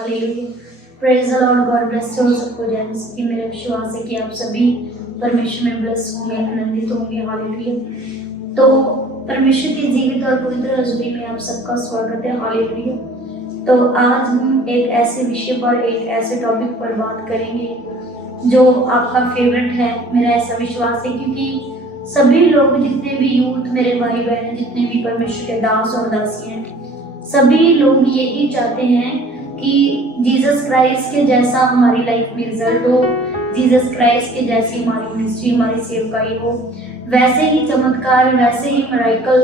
Hallelujah. Praise the Lord, God bless you सबको gents की मेरा विश्वास है कि आप सभी परमेश्वर में ब्लेस होंगे, आनंदित होंगे। हालेलुया। तो परमेश्वर की जीवित और पवित्र हजूरी में आप सबका स्वागत है। हालेलुया। तो आज हम एक ऐसे विषय पर, एक ऐसे टॉपिक पर बात करेंगे जो आपका फेवरेट है। मेरा ऐसा विश्वास है क्योंकि सभी लोग, जितने भी यूथ मेरे भाई बहन हैं, जितने भी परमेश्वर के दास और दासी हैं, सभी लोग यही चाहते हैं कि जीसस क्राइस्ट के जैसा हमारी लाइफ में रिजल्ट हो, जीसस क्राइस्ट के जैसी हमारी मिनिस्ट्री, हमारी सेवकाई हो, वैसे ही चमत्कार, वैसे ही मिरेकल,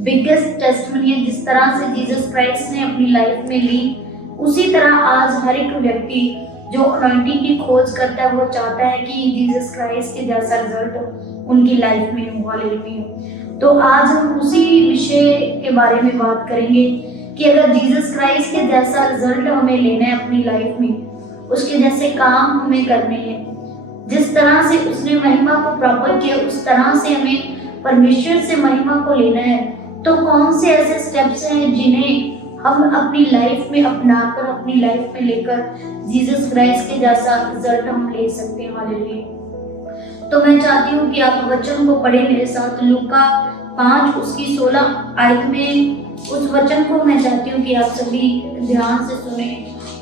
बिगेस्ट टेस्टिमनी है जिस तरह से जीसस क्राइस्ट ने अपनी लाइफ में ली, उसी तरह आज हर एक व्यक्ति जो अनॉइंटिंग की खोज करता है वो चाहता है कि जीसस क्राइस्ट के जैसा रिजल्ट उनकी लाइफ में हो। हालेलुया। तो आज हम उसी विषय के बारे में बात करेंगे कि अगर जीसस क्राइस्ट के जैसा रिजल्ट हमें लेना है अपनी लाइफ में, उसके जैसे काम हमें करने हैं, जिस तरह से उसने महिमा को प्राप्त किया उस तरह से हमें परमेश्वर से महिमा को लेना है, तो कौन से ऐसे स्टेप्स हैं जिन्हें हम अपनी लाइफ में अपनाकर, अपनी लाइफ में लेकर जीसस क्राइस्ट के जैसा रिजल्ट हम ले सकते हैं। हालेलुया। तो मैं चाहती हूँ कि आप वचन को पढ़े मेरे साथ, लूका 5 उसकी 16 आयत में। उस वचन को मैं चाहती हूँ कि आप सभी ध्यान से सुने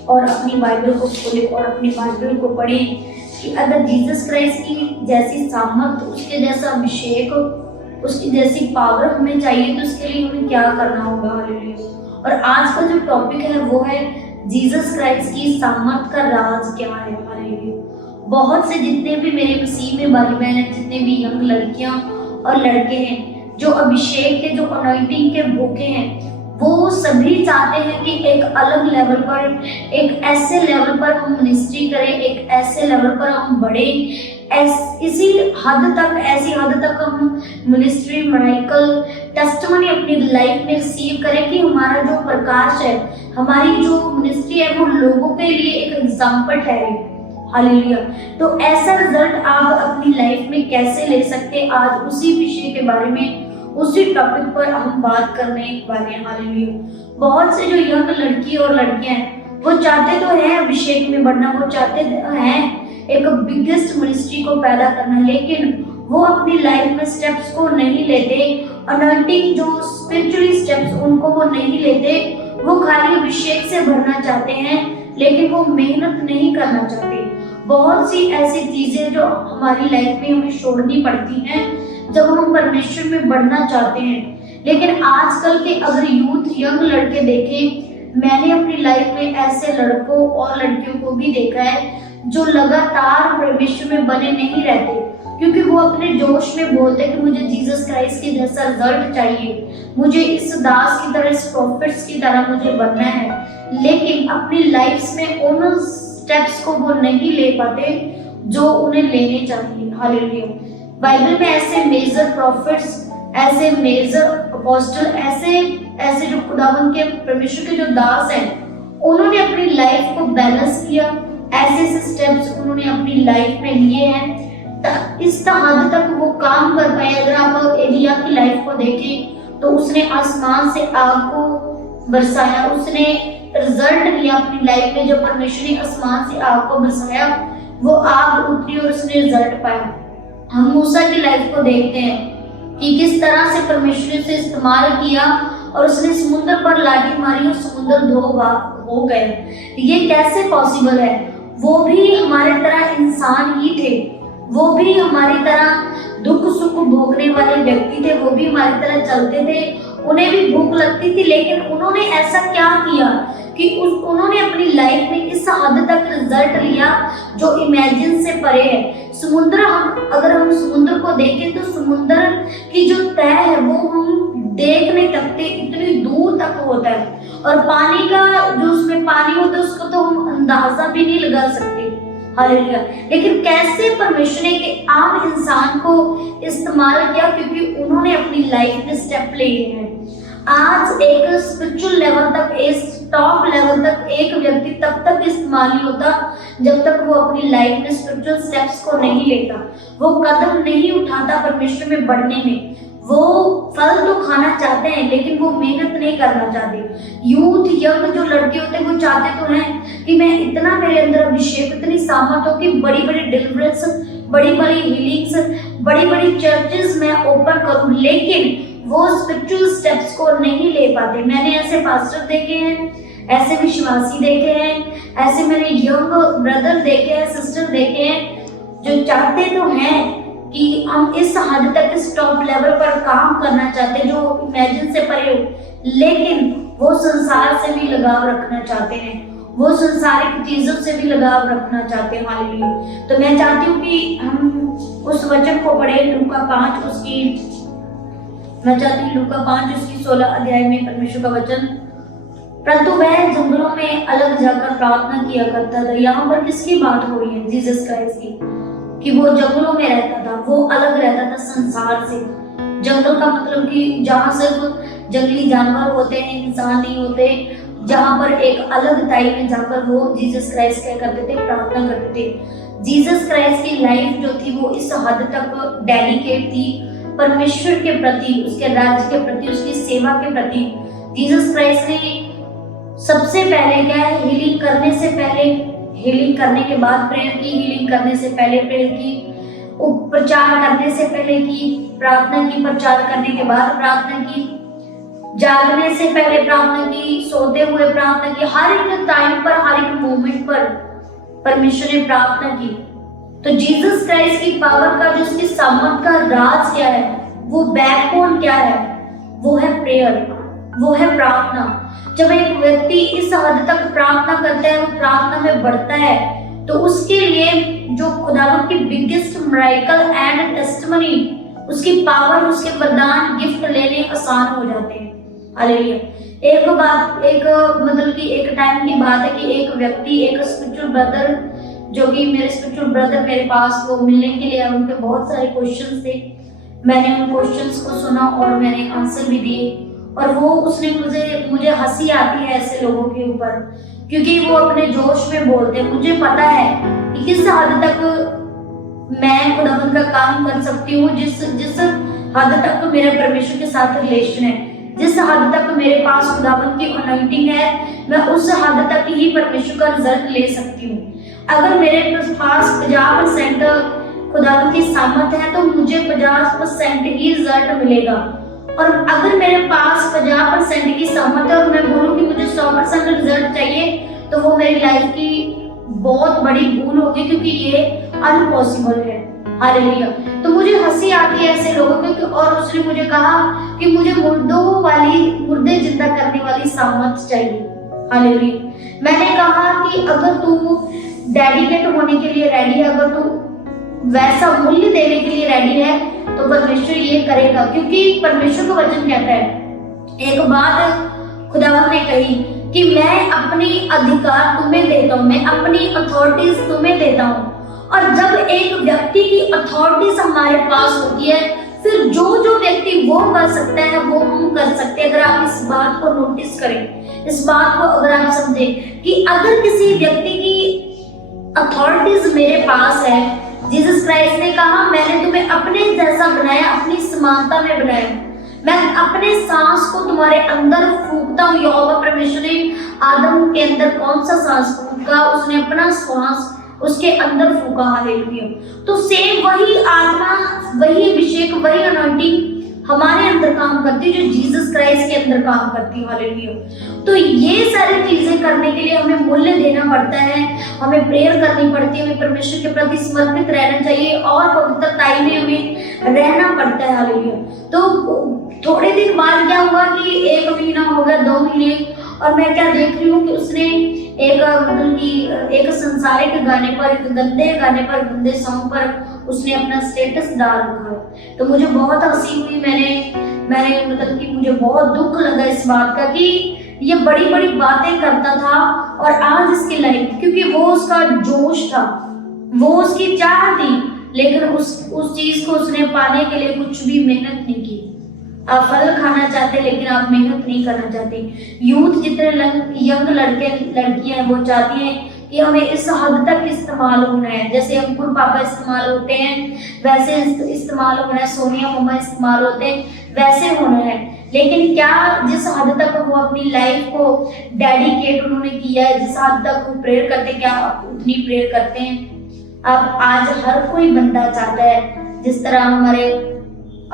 और अपनी बाइबल को खोलें और अपनी बाइबल को पढ़ें कि अगर जीसस क्राइस्ट की जैसी सामर्थ, उसके जैसा अभिषेक, उसकी जैसी पावर हमें चाहिए तो उसके लिए हमें क्या करना होगा। हालेलुया। और आज का जो टॉपिक है वो है जीसस क्राइस्ट की सामर्थ का राज क्या है। हालेलुया। बहुत से जितने भी मेरे मसीह में भाई बहन हैं, जितने भी यंग लड़कियां और लड़के हैं जो अभिषेक के, जो अनॉइंटिंग के भूखे हैं, वो सभी चाहते हैं कि एक अलग लेवल पर, एक ऐसे लेवल पर हम मिनिस्ट्री करें, एक ऐसे लेवल पर हम बढ़े, इसी हद तक, ऐसी हद तक हम मिनिस्ट्री, मिरेकल, टेस्टिमनी अपनी लाइफ में रिसीव करें कि हमारा जो प्रकाश है, हमारी जो मिनिस्ट्री है वो लोगों के लिए एक एग्जाम्पल ठहरे। हालेलुया। तो ऐसा रिजल्ट आप अपनी लाइफ में कैसे ले सकते हैं, आज उसी विषय के बारे में, उसी टॉपिक पर हम बात करने वाले हैं। हालेलुया। बहुत से जो यंग लड़की और लड़कियां हैं वो चाहते तो हैं अभिषेक में बढ़ना, वो चाहते हैं एक बिगेस्ट मिनिस्ट्री को पैदा करना, लेकिन वो अपनी लाइफ में स्टेप्स को नहीं लेते, अनॉइंटिंग जो स्पिरिचुअली स्टेप्स उनको वो नहीं लेते। वो खाली अभिषेक से भरना चाहते हैं लेकिन वो मेहनत नहीं करना चाहते। बहुत सी ऐसी चीजें जो हमारी लाइफ में हमें छोड़नी पड़ती हैं जब हम परमेश्वर में बढ़ना चाहते हैं। लेकिन आजकल के अगर यूथ, यंग लड़के देखें, मैंने अपनी लाइफ में ऐसे लड़कों और लड़कियों को भी देखा है जो लगातार परमेश्वर में बने नहीं रहते, क्योंकि वो अपने जोश में बोलते कि मुझे जीसस क्राइस्ट के जैसा रिजल्ट चाहिए, मुझे इस दास की तरह, इस प्रॉफिट्स की तरह मुझे बनना है, लेकिन अपनी लाइफ में उन स्टेप्स को वो नहीं ले पाते जो उन्हें लेने चाहिए। हालेलुया। बाइबल में ऐसे मेजर प्रॉफिट्स, ऐसे मेजर अपोस्टल, ऐसे जो खुदावंद के, परमेश्वर के जो दास हैं, उन्होंने अपनी लाइफ को बैलेंस किया, ऐसे स्टेप्स उन्होंने अपनी लाइफ में लिए हैं, इस हद तक वो काम कर पाए। अगर आप एलिया की लाइफ को देखें तो उसने आसमान से आग को बरसाया, उसने रिजल्ट लिया अपनी लाइफ में। जब परमेश्वर ने आसमान से आग को बरसाया, वो आग उतरी और उसने रिजल्ट पाया। हम मूसा की लाइफ को देखते हैं कि किस तरह से परमेश्वर ने उसे इस्तेमाल किया और उसने समुद्र पर लाठी मारी और समुद्र हो गए। ये कैसे पॉसिबल है? वो भी हमारे तरह इंसान ही थे, वो भी हमारी तरह दुख सुख भोगने वाले व्यक्ति थे, वो भी हमारी तरह चलते थे, उन्हें भी भूख लगती थी, लेकिन उन्होंने ऐसा क्या किया कि उन्होंने अपनी लाइफ में इस हद तक रिजल्ट लिया जो इमेजिन से परे है। समुद्र, अगर हम समुद्र को देखें तो समुद्र की जो तह है वो हम देख नहीं सकते, इतनी दूर तक होता है, और पानी का जो उसमें पानी होता है उसको तो हम अंदाजा भी नहीं लगा सकते। हालेलुया। लेकिन कैसे परमेश्वर ने एक आम इंसान को इस्तेमाल किया, क्योंकि उन्होंने अपनी लाइफ में स्टेप लिए हैं। आज एक स्पिरिचुअल लेवल तक, एक टॉप लेवल तक एक व्यक्ति तब तक इस्तेमाल नहीं होता जब तक वो अपनी लाइफ में स्पिरिचुअल स्टेप्स को नहीं लेता, वो कदम नहीं उठाता परमेश्वर में बढ़ने में, वो फल तो खाना चाहते हैं लेकिन वो मेहनत नहीं करना चाहते। यूथ यंग जो लड़के होते हैं वो चाहते तो हैं कि मैं इतना मेरे अंदर अभिषेक, इतनी सामर्थ हो कि बड़ी बड़ी डिलीवरेंस, बड़ी बड़ी हीलिंग्स, बड़ी बड़ी चर्चेस मैं ओपन करूं, लेकिन वो स्पिरिचुअल स्टेप्स को नहीं ले पाते। मैंने ऐसे पास्टर देखे हैं, ऐसे विश्वासी देखे हैं, ऐसे मेरे यंग ब्रदर देखे हैं, सिस्टर देखे हैं, जो चाहते तो हैं कि हम इस हद तक इस टॉप लेवल पर काम करना चाहते हैं जो इमेजिन से परे हो, लेकिन वो संसार से भी लगाव रखना चाहते हैं, वो संसारिक चीजों से भी लगाव रखना चाहते हैं। हालेलुया। तो मैं चाहती हूँ कि हम उस वचन को पढ़े, लूका 5 उसकी 16 अध्याय में परमेश्वर का वचन। परंतु वह जंगलों में अलग जाकर प्रार्थना किया करता था। यहाँ पर किसकी बात हो रही है? जीसस क्राइस्ट की, कि वो जंगलों में रहता था, वो अलग रहता था संसार से। जंगल का मतलब कि जहाँ सिर्फ जंगली जानवर होते हैं, इंसान नहीं होते, जहाँ पर एक अलग टाइप में जाकर वो जीसस क्राइस्ट क्या करते थे? प्रार्थना करते थे। जीसस क्राइस्ट की लाइफ जो थी वो इस हद तक डेडिकेट थी परमेश्वर के प्रति, उसके राज्य के प्रति, उसकी सेवा के प्रति। जीसस क्राइस्ट ने सबसे पहले क्या है? हीलिंग करने से पहले, हीलिंग करने के बाद प्रेयर की, हीलिंग करने से पहले प्रेयर की, प्रचार करने से पहले की प्रार्थना की, प्रचार करने के बाद प्रार्थना की, जागने से पहले प्रार्थना की, सोते हुए प्रार्थना की, हर एक टाइम पर, हर एक मोमेंट पर परमेश्वर ने प्रार्थना की। तो जीसस क्राइस्ट की पावर का, जो उसकी सामर्थ का राज क्या है, वो बैकबोन क्या है? वो है प्रेयर, वो है प्रार्थना। जब एक व्यक्ति इस हद तक प्रार्थना करता है, वो प्रार्थना में बढ़ता है, तो उसके लिए जो खुदावंद की बिगेस्ट मिरेकल एंड टेस्टिमनी, उसकी पावर, उसके वरदान, गिफ्ट लेने आसान हो जाते हैं। हालेलुया। एक बात, एक मतलब कि एक टाइम की बात है कि एक व्यक्ति, एक स्पिरिचुअल ब्रदर, जो कि मेरे स्पिरिचुअल ब्रदर मेरे पास वो मिलने के लिए, उनके बहुत सारे क्वेश्चंस थे। मैंने उन क्वेश्चंस को सुना और मैंने आंसर भी दिए। और वो उसने मुझे हंसी आती है ऐसे लोगों के ऊपर, क्योंकि वो अपने जोश में बोलते हैं। मुझे पता है कि किस हद तक मैं खुदावंद का काम कर सकती हूँ, जिस हद तक मेरे परमेश्वर के साथ रिलेशन है, जिस हद तक मेरे पास खुदावंद की अनॉइंटिंग है, मैं उस हद तक ही परमेश्वर का रिजल्ट ले सकती हूँ। अगर मेरे पास 50% खुदावंद की सामर्थ है तो मुझे 50% ही रिजल्ट मिलेगा। और अगर मेरे पास 50% की सामर्थ है और मैं बोलूँ कि मुझे 100% रिजल्ट चाहिए, तो वो मेरी लाइफ की बहुत बड़ी भूल होगी, क्योंकि ये अनपॉसिबल है। हालेलुया। तो मुझे हंसी आती है ऐसे लोगों की। और उसने मुझे कहा कि मुझे मुर्दे जिंदा करने वाली सामर्थ चाहिए। हालेलुया। मैंने कहा कि अगर तू डेडिकेट होने के लिए रेडी है, अगर तू वैसा मूल्य देने के लिए रेडी है, तो परमेश्वर ये करेगा, क्योंकि परमेश्वर का वचन कहता है। एक बात खुदावंद ने कही कि मैं अपनी अधिकार तुम्हें देता हूँ, मैं अपनी अथॉरिटीज तुम्हें देता हूँ। और जब एक व्यक्ति की अथॉरिटीज हमारे पास होती है, फिर जो व्यक्ति वो कर सकता है वो हम कर सकते हैं। अगर आप इस बात को नोटिस करें, इस बात को अगर आप समझें कि अगर किसी व्यक्ति की अथॉरिटीज मेरे पास है, जीसस क्राइस्ट ने कहा मैंने तुम्हें अपने जैसा बनाया, अपनी समानता में बनाया, मैं अपने सांस को तुम्हारे अंदर फूंकता हूँ। यहोवा परमेश्वर ने आदम के अंदर कौन सा सांस फूंका? उसने अपना श्वास उसके अंदर फूंका। हालेलुया। तो सेम वही आत्मा, वही अभिषेक, वही अनॉइंटिंग हमारे अंदर काम करती है, जो जीसस क्राइस्ट के अंदर काम करती है। हालेलुया। तो ये सारी चीजें करने के लिए हमें मूल्य देना पड़ता है, हमें प्रेयर करनी पड़ती है, हमें परमेश्वर के प्रति समर्पित रहना चाहिए और पवित्रताई में हमें रहना पड़ता है। हालेलुया। तो थोड़े दिन बाद क्या हुआ कि 1 महीना हो गया, 2 महीने, और मैं क्या देख रही हूँ कि उसने एक संसारिक गाने पर, एक गंदे गाने पर, गंदे सॉन्ग पर उसने अपना स्टेटस डाल रखा है। तो मुझे बहुत हंसी हुई। मैंने मतलब कि मुझे बहुत दुख लगा इस बात का कि ये बड़ी बड़ी बातें करता था और आज इसकी लाइफ, क्योंकि वो उसका जोश था, वो उसकी चाह थी, लेकिन उस चीज को उसने पाने के लिए कुछ भी मेहनत नहीं की। आप फल खाना चाहते लेकिन आप मेहनत नहीं करना चाहते। यूथ जितने यंग लड़के लड़कियां हैं वो चाहती हैं कि हमें इस हद तक इस्तेमाल होना है, जैसे अंकुर पापा इस्तेमाल होते हैं वैसे इस्तेमाल होना है, सोनिया मम्मा इस्तेमाल होते हैं वैसे होना है। लेकिन क्या जिस हद तक वो अपनी लाइफ को डेडिकेट उन्होंने किया है, जिस हद तक वो प्रेयर करते हैं, क्या उतनी प्रेयर करते हैं? अब आज हर कोई बंदा चाहता है, जिस तरह हमारे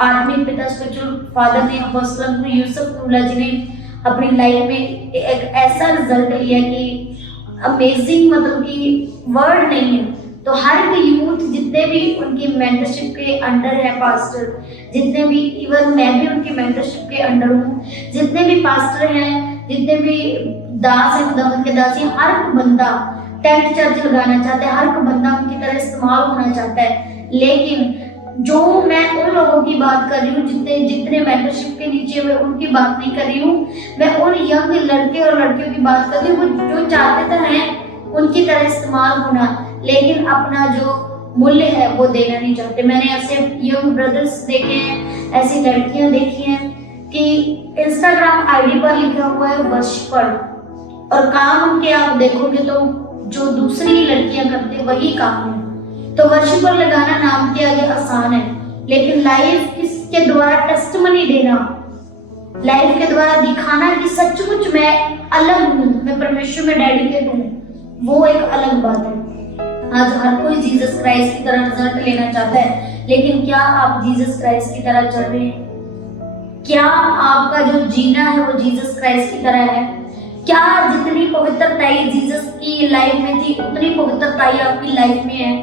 आत्मिक पिता स्पिरिचुअल फादर ने अपोस्टल यूसुफ नूला जी ने अपनी लाइफ में एक ऐसा रिजल्ट लिया कि अमेजिंग, मतलब कि वर्ड नहीं है। तो हर एक यूथ जितने भी उनकी मेंटरशिप के अंडर है पास्टर, जितने भी, इवन मैं भी उनकी मेंटरशिप के अंडर हूँ, जितने भी पास्टर हैं, जितने भी दास हैं, खुदावंद के दास हैं, हर एक बंदा टेंट चर्च लगाना चाहता है, हर एक बंदा उनकी तरह इस्तेमाल होना चाहता है। लेकिन जो मैं उन लोगों की बात कर रही हूँ जितने मेंटरशिप के नीचे हुए, उनकी बात नहीं कर रही हूँ, मैं उन यंग लड़के और लड़कियों की बात कर रही हूँ जो चाहते तो हैं उनकी तरह इस्तेमाल होना, लेकिन अपना जो मूल्य है वो देना नहीं चाहते। मैंने ऐसे यंग ब्रदर्स देखे हैं, ऐसी लड़कियां देखी हैं कि इंस्टाग्राम आईडी पर लिखा हुआ है वर्शिपर, और काम उनके आप देखोगे तो जो दूसरी लड़कियां करते वही काम है। तो वर्शिपर लगाना नाम के आगे आसान है, लेकिन लाइफ किसके द्वारा टेस्टिमनी देना, लाइफ के द्वारा दिखाना कि सचमुच मैं अलग हूँ, मैं परमेश्वर में डेडिकेट हूँ, वो एक अलग बात है। आज हर कोई जीसस क्राइस्ट की तरह रिजल्ट लेना चाहता है, लेकिन क्या आप जीसस क्राइस्ट की तरह चल रहे हैं? क्या आपका जो जीना है वो जीसस क्राइस्ट की तरह है? क्या जितनी पवित्रताई जीसस की लाइफ में थी उतनी पवित्रताई आपकी लाइफ में है?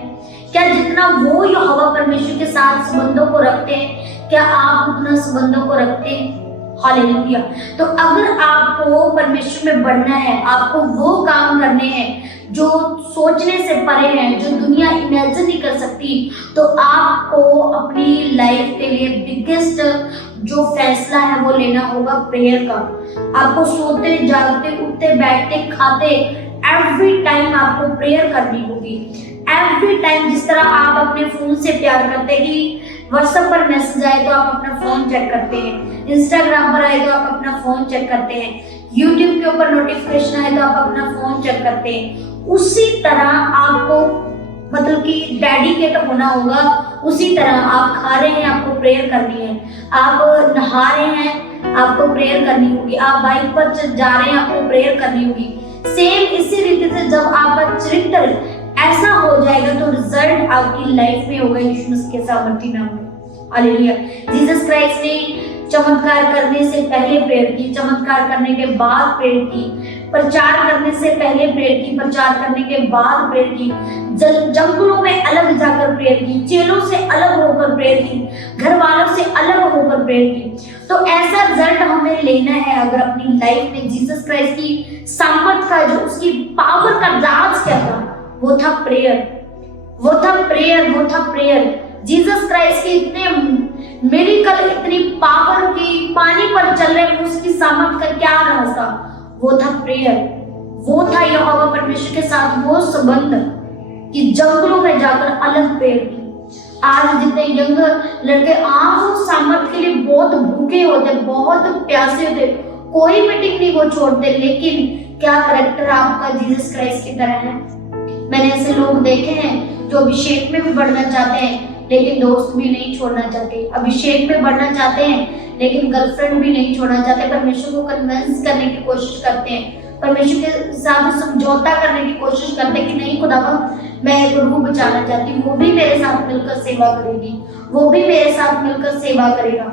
क्या जितना वो यहोवा परमेश्वर के साथ संबंधों को रखते हैं, क्या आप उतना संबंधों को रखते हैं? हालेलुया। तो अगर आपको परमेश्वर में बढ़ना है, आपको वो काम करने हैं जो सोचने से परे हैं, जो दुनिया इमेजिन नहीं कर सकती, तो आपको अपनी लाइफ के लिए बिगेस्ट जो फैसला है वो लेना होगा प्रेयर का। आपको सोते जागते उठते बैठते खाते एवरी टाइम आपको प्रेयर करनी होगी। एवरी टाइम, जिस तरह आप अपने फोन से प्यार करते हैं कि व्हाट्सएप पर मैसेज आए तो आप अपना फोन चेक करते हैं, इंस्टाग्राम पर आए तो आप अपना फोन चेक करते हैं, यूट्यूब के ऊपर नोटिफिकेशन आए तो आप अपना फोन चेक करते हैं, उसी तरह आपको मतलब कि डेडिकेट होना होगा। उसी तरह आप खा रहे हैं, आपको प्रेयर करनी है, आप नहा रहे हैं, आपको प्रेयर करनी होगी, आप बाइक पर जा रहे हैं, आपको प्रेयर करनी होगी। सेम इसी रीति से जब आपका चरित्र ऐसा हो जाएगा तो रिजल्ट आपकी लाइफ में होगा यीशु मसीह के सामर्थ्य नाम में। हालेलुया। जीसस क्राइस्ट ने चमत्कार करने से पहले प्रेयर की, चमत्कार करने के बाद प्रेयर की, प्रचार करने से पहले प्रेयर की, प्रचार करने के बाद प्रेयर की, जंगलों में अलग जाकर प्रेयर की, चेलों से अलग होकर प्रेयर की, घर वालों से अलग होकर प्रेयर की। तो ऐसा रिजल्ट हमें लेना है अगर अपनी लाइफ में जीसस क्राइस्ट की सामर्थ का, जो उसकी पावर का राज क्या था, वो था प्रेयर, वो था प्रेयर, वो था प्रेयर। जीसस क्राइस्ट के इतने मिरेकल, इतनी पावर की, पानी पर चल रहे उसकी सामर्थ का क्या राज था? वो था प्रेयर, वो था यहोवा परमेश्वर के साथ वो संबंध कि जंगलों में जाकर अलग प्रेयर की। आज जितने यंग लड़के उस सामर्थ के लिए बहुत भूखे होते, बहुत प्यासे होते, कोई मीटिंग नहीं वो छोड़ते, लेकिन क्या करैक्टर आपका जीसस क्राइस्ट की तरह है? मैंने ऐसे लोग देखे हैं जो अभिषेक में भी बढ़ना चाहते हैं लेकिन दोस्त भी नहीं छोड़ना चाहते, अभिषेक में बढ़ना चाहते हैं लेकिन गर्लफ्रेंड भी नहीं छोड़ना चाहते, परमेश्वर को कन्विंस करने की कोशिश करते हैं, परमेश्वर के साथ समझौता करने की कोशिश करते हैं कि नहीं खुदावंद मैं एक रूह बचाना चाहती हूँ, वो भी मेरे साथ मिलकर सेवा करेगी, वो भी मेरे साथ मिलकर सेवा करेगा।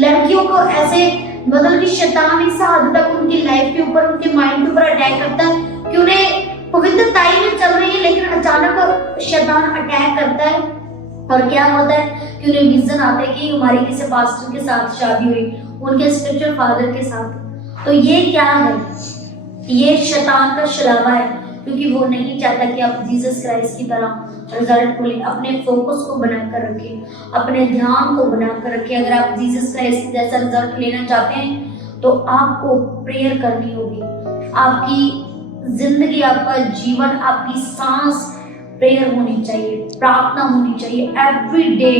लड़कियों को ऐसे मतलब कि शैतान इस हद तक उनकी लाइफ के ऊपर, उनके माइंड के ऊपर अटैक करता है कि उन्हें पवित्रताई में चल रही है लेकिन अचानक शैतान अटैक करता है, और क्या होता है कि उन्हें विजन आता है कि हमारी किसी पास्टर के साथ शादी हुई, उनके स्पिरिचुअल फादर के साथ। तो ये क्या है? ये शैतान का छलावा है, क्योंकि वो नहीं चाहता कि आप जीसस क्राइस्ट की तरह रिजल्ट को लें। अपने फोकस को बनाकर रखें, अपने ध्यान को बनाकर रखें। अगर आप जीसस क्राइस्ट जैसा रिजल्ट लेना चाहते हैं तो आपको प्रेयर करनी होगी। आपकी जिंदगी, आपका जीवन, आपकी सांस प्रेयर होनी चाहिए, प्रार्थना होनी चाहिए, every day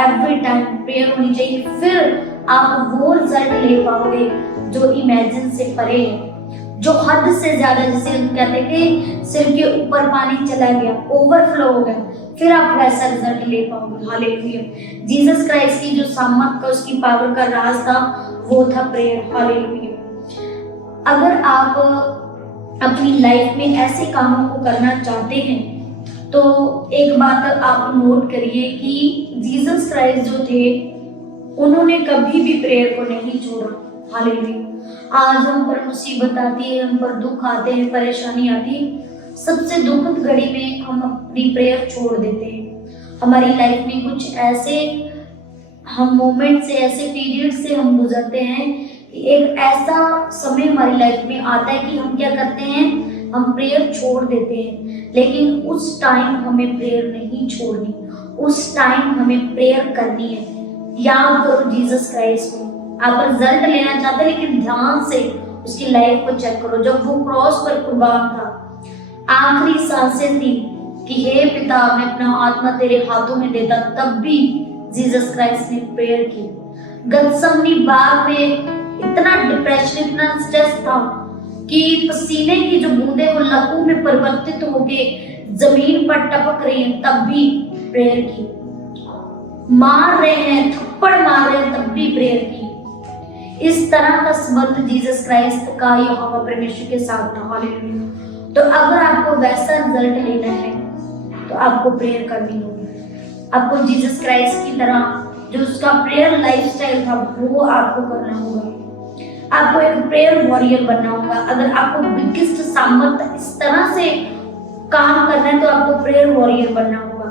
every time prayer होनी चाहिए। फिर आप वो रिजल्ट ले पाओगे जो इमेजिन से परे है, जो हद से ज्यादा, जिसे हम कहते हैं कि सिर के ऊपर पानी चला गया, ओवरफ्लो हो गया, फिर आप वैसा रिजल्ट ले पाओगे। हालेलुया। जीसस क्राइस्ट की जो सामर्थ का, उसकी पावर का राज था, वो था प्रेयर। हालेलुया। अगर आप अपनी लाइफ में ऐसे कामों को करना चाहते हैं तो एक बात आप नोट करिए कि जीसस क्राइस्ट जो थे उन्होंने कभी भी प्रेयर को नहीं छोड़ा। हालेलुया। आज हम पर मुसीबत आती है, हम पर दुख आते हैं, परेशानी आती है, सबसे दुखद घड़ी में हम अपनी प्रेयर छोड़ देते हैं। हमारी लाइफ में कुछ ऐसे हम मोमेंट से, ऐसे पीरियड से हम गुजरते हैं कि एक ऐसा समय हमारी लाइफ में आता है कि हम क्या करते हैं, हम प्रेयर छोड़ देते हैं। लेकिन उस टाइम हमें प्रेयर नहीं छोड़नी, उस टाइम हमें प्रेयर करनी है। याद करो जीसस क्राइस्ट को। आप रिजल्ट लेना चाहते हैं लेकिन ध्यान से उसकी लाइफ को चेक करो। जब वो क्रॉस पर कुर्बान था, आखिरी सांसें थी कि हे पिता, मैं अपना आत्मा तेरे हाथों में देता, तब भी जीसस क्राइस्ट ने प्रेयर की। गतसमनी बाग में इतना डिप्रेशन, इतना स्ट्रेस था कि पसीने की जो बूंदें वो लहू में परिवर्तित होके जमीन पर टपक रही हैं, तब भी प्रेयर की। मार रहे हैं, थप्पड़ मार रहे हैं, तब भी प्रेयर की। इस तरह का संबंध जीसस क्राइस्ट का यहोवा परमेश्वर के साथ था। हालेलुया। तो अगर आपको वैसा रिजल्ट लेना है तो आपको प्रेयर करनी होगी। आपको जीसस क्राइस्ट की तरह जो उसका प्रेयर लाइफस्टाइल था वो आपको करना होगा। आपको एक प्रेयर वॉरियर बनना होगा। अगर आपको बिगेस्ट सामर्थ्य इस तरह से काम करना है तो आपको प्रेयर वॉरियर बनना होगा।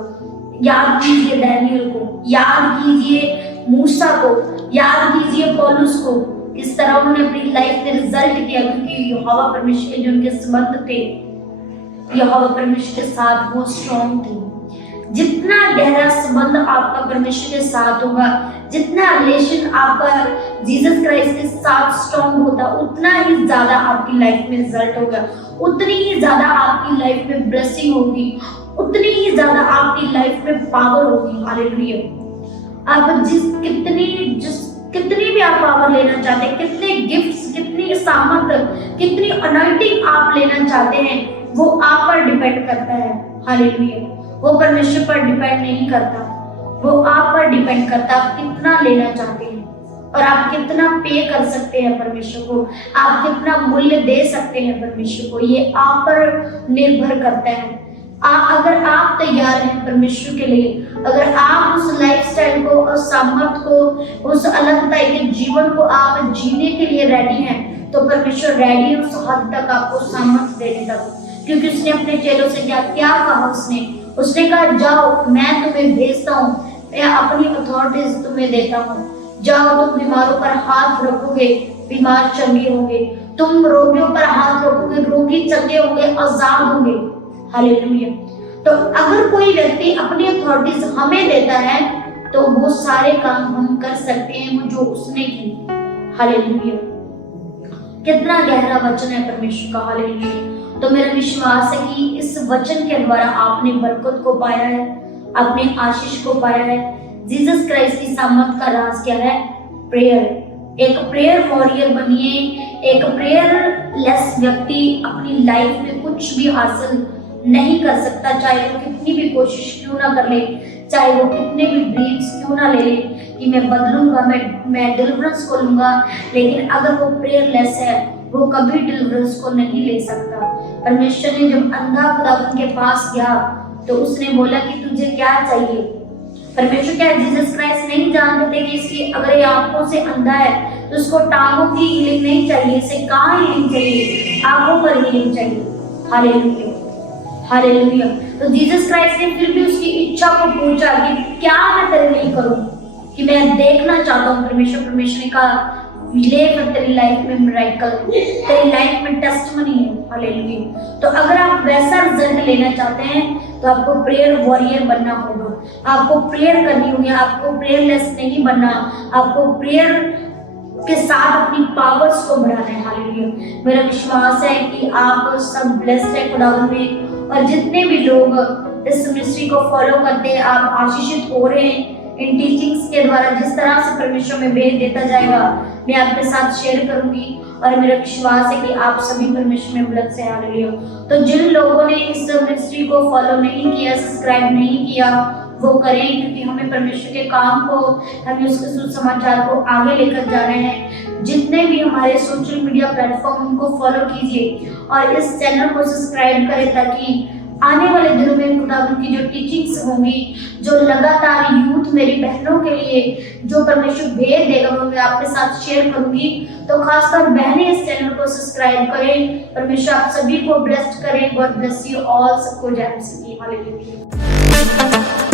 याद कीजिए डैनियल को, याद कीजिए मूसा को, याद कीजिए पौलुस को, किस तरह उन्होंने अपनी लाइफ में रिजल्ट किया, क्योंकि यहोवा परमेश्वर के जो उनके संबंध थे यहोवा परमेश्वर के साथ, वो स्ट्रॉन्ग थे। जितना गहरा संबंध आपका परमेश्वर के साथ होगा, जितना रिलेशन आपका जीसस क्राइस्ट के साथ स्ट्रॉन्ग होता, उतना ही ज्यादा आपकी लाइफ में रिजल्ट होगा, उतनी ही ज्यादा आपकी लाइफ में ब्लेसिंग होगी, उतनी ही ज्यादा आपकी लाइफ में पावर होगी। हालेलुया। आप कितनी भी आप पावर लेना चाहते हैं, कितने गिफ्ट्स, कितनी सामर्थ, कितनी अनॉइंटिंग आप लेना चाहते हैं, वो आप पर डिपेंड करता है। हालेलुया। वो परमेश्वर पर डिपेंड नहीं करता, वो आप पर डिपेंड करता है। आप कितना लेना चाहते हैं और आप कितना पे कर सकते हैं परमेश्वर को, आप कितना मूल्य दे सकते हैं परमेश्वर को, ये आप पर निर्भर करता है। अगर आप तैयार हैं परमेश्वर के लिए, अगर आप उस लाइफस्टाइल को, उस सामर्थ को, उस अलगता के जीवन को आप जीने के लिए रेडी हैं, तो परमेश्वर रेडी है उस हद तक आपको सामर्थ देने तक। क्योंकि उसने अपने चेलों से क्या कहा, उसने कहा जाओ, मैं तुम्हें भेजता हूँ, मैं अपनी अथॉरिटीज तुम्हें देता हूँ। जाओ, तुम बीमारों पर हाथ रखोगे, बीमार चंगे होंगे, तुम रोगियों पर हाथ रखोगे, रोगी चंगे होंगे, आजाद होंगे। हालेलुया। तो अगर कोई व्यक्ति अपनी अथॉरिटीज हमें देता है तो वो सारे काम हम कर सकते हैं वो जो उसने की। हालेलुया। कितना गहरा वचन है परमेश्वर का। हालेलुया। तो मेरा विश्वास है कि इस वचन के द्वारा आपने बरकत को पाया है, आपने आशीष को पाया है। जीसस क्राइस्ट की सामर्थ का राज क्या है? प्रेयर। एक प्रेयर वॉरियर बनिए। एक प्रेयर लेस व्यक्ति अपनी लाइफ में कुछ भी हासिल नहीं कर सकता, चाहे वो कितनी भी कोशिश क्यों ना कर ले, चाहे वो कितने भी ड्रीम्स क्यों ना ले ले कि मैं बदलूंगा, मैं डिलीवरेंस को लूंगा, लेकिन अगर वो प्रेयरलेस है वो कभी डिलीवरेंस को नहीं ले सकता। परमेश्वर ने जब अंधा खुदावन के पास गया तो उसने बोला कि तुझे क्या चाहिए। परमेश्वर क्या जीसस क्राइस्ट नहीं जानते थे कि इसकी अगर ये आंखों से अंधा है तो उसको टांगों की हीलिंग नहीं चाहिए, इसे कहाँ हीलिंग चाहिए? आंखों पर हीलिंग चाहिए। हालेलुया। हालेलुया। तो जीसस क्राइस्ट ने फिर भी उसकी इच्छा को पूछा कि क्या मैं तेरे लिए करूं, कि मैं देखना चाहता हूं। परमेश्वर ने कहा ले फिर तेरी लाइफ में मिरेकल, तेरी लाइफ में टेस्टमनी है। हालेलुया। तो अगर आप वैसा रिजल्ट लेना चाहते हैं तो आपको प्रेयर वॉरियर बनना होगा, आपको प्रेयर करनी होगी, आपको प्रेयरलेस नहीं बनना, आपको प्रेयर के साथ अपनी पावर्स को बढ़ाना है। हालेलुया। मेरा विश्वास है कि आप सब ब्लेस्ड है खुदावन में, और जितने भी लोग इस मिनिस्ट्री को फॉलो करते हैं आप आशीषित हो रहे हैं इन टीचिंग्स के द्वारा। जिस तरह से परमेश्वर में भेद देता जाएगा मैं आपके साथ शेयर करूंगी, और मेरा विश्वास है कि आप सभी परमेश्वर में ब्लेस है। हालेलुया। तो जिन लोगों ने इस मिनिस्ट्री को फॉलो नहीं किया, सब्सक्राइब नहीं किया, वो करें, क्योंकि हमें परमेश्वर के काम को, हमें उसके सुसमाचार को आगे लेकर जाना है। जितने भी हमारे सोशल मीडिया प्लेटफॉर्म उनको फॉलो कीजिए और इस चैनल को सब्सक्राइब करें, ताकि आने वाले दिनों में खुदावंद की जो टीचिंग्स होंगी, जो लगातार यूथ मेरी बहनों के लिए जो परमेश्वर भेद देगा, वो मैं आपके साथ शेयर करूंगी। तो खासकर बहनें इस चैनल को सब्सक्राइब करें। परमेश्वर आप सभी को ब्लेस्ड करें। God bless you all. सबको जय मसीह की। हालेलुया।